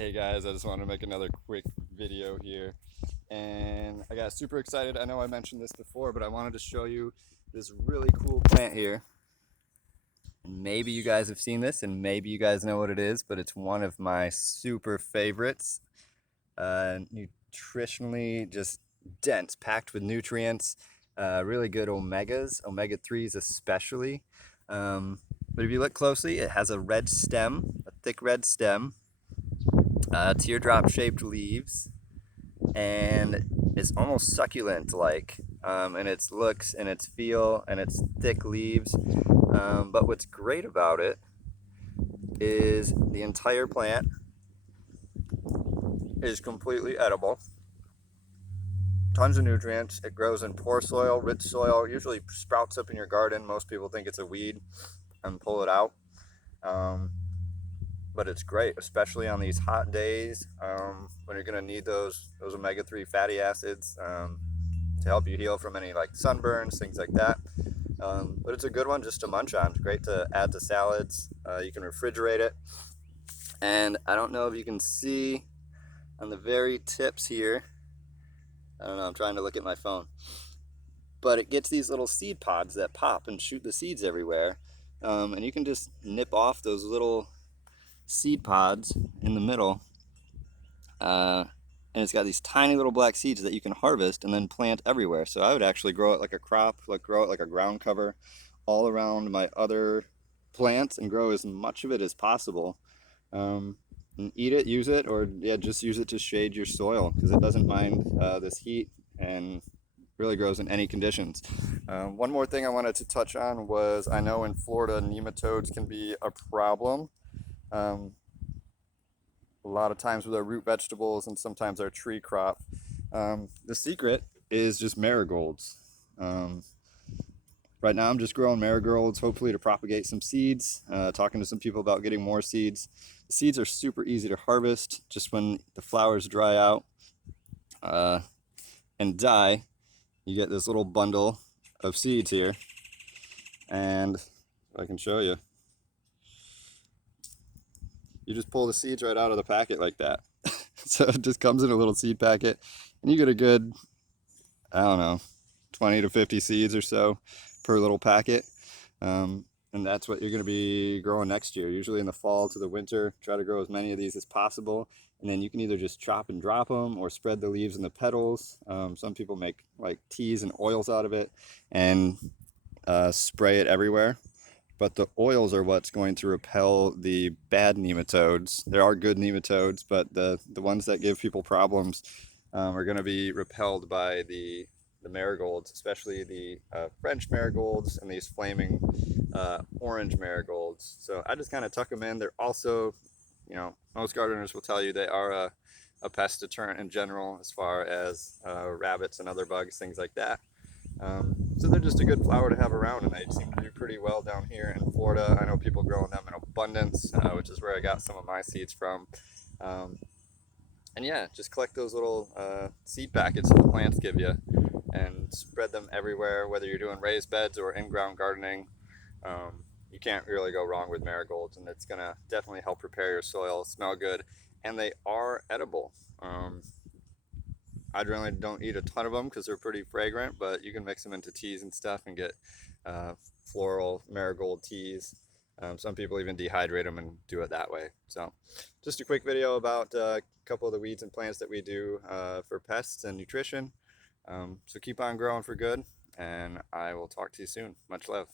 Hey guys, I just wanted to make another quick video here, and I got super excited. I know I mentioned this before, but I wanted to show you this really cool plant here. And maybe you guys have seen this and maybe you guys know what it is, but it's one of my super favorites. Nutritionally just dense, packed with nutrients, really good omegas, omega-3s especially. But if you look closely, it has a red stem, a thick red stem, teardrop shaped leaves, and it's almost succulent like in its looks and its feel and its thick leaves. But what's great about it is the entire plant is completely edible. Tons of nutrients. It grows in poor soil, rich soil, usually sprouts up in your garden. Most people think it's a weed and pull it out. But it's great, especially on these hot days when you're gonna need those omega-3 fatty acids to help you heal from any like sunburns, things like that. But it's a good one just to munch on. It's great to add to salads. You can refrigerate it. And I don't know if you can see on the very tips here, I don't know, I'm trying to look at my phone, but it gets these little seed pods that pop and shoot the seeds everywhere. And you can just nip off those little seed pods in the middle, and it's got these tiny little black seeds that you can harvest and then plant everywhere. So I would actually grow it like a crop, like grow it like a ground cover all around my other plants and grow as much of it as possible. And eat it, use it, or yeah, just use it to shade your soil because it doesn't mind this heat and really grows in any conditions. One more thing I wanted to touch on was I know in Florida nematodes can be a problem. A lot of times with our root vegetables and sometimes our tree crop. The secret is just marigolds. Right now I'm just growing marigolds, hopefully to propagate some seeds, talking to some people about getting more seeds. The seeds are super easy to harvest just when the flowers dry out and die. You get this little bundle of seeds here, and I can show you. You just pull the seeds right out of the packet like that. So it just comes in a little seed packet, and you get a good, I don't know, 20 to 50 seeds or so per little packet. And that's what you're going to be growing next year. Usually in the fall to the winter, try to grow as many of these as possible. And then you can either just chop and drop them or spread the leaves and the petals. Some people make like teas and oils out of it and spray it everywhere. But the oils are what's going to repel the bad nematodes. There are good nematodes, but the ones that give people problems are going to be repelled by the marigolds, especially the French marigolds and these flaming orange marigolds. So I just kind of tuck them in. They're also, you know, most gardeners will tell you they are a pest deterrent in general as far as rabbits and other bugs, things like that. So they're just a good flower to have around, and they seem to do pretty well down here in Florida. I know people growing them in abundance, which is where I got some of my seeds from. And yeah, just collect those little seed packets that the plants give you and spread them everywhere, whether you're doing raised beds or in-ground gardening. You can't really go wrong with marigolds, and it's gonna definitely help prepare your soil, smell good, and they are edible. I generally don't eat a ton of them because they're pretty fragrant, but you can mix them into teas and stuff and get floral marigold teas. Some people even dehydrate them and do it that way. So just a quick video about a couple of the weeds and plants that we do for pests and nutrition. So keep on growing for good, and I will talk to you soon. Much love.